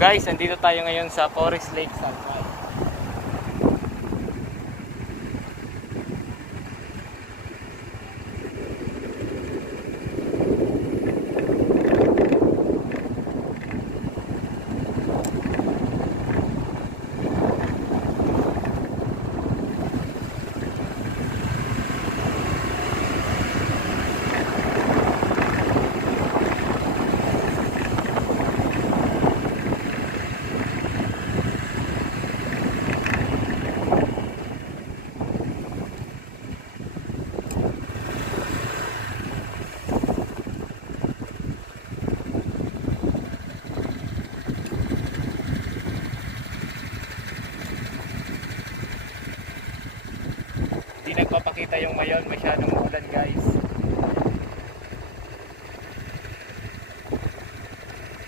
guys, nandito tayo ngayon sa Forest Lake Salman. Hindi nagpapakita yung ngayon, masyadong ulan guys.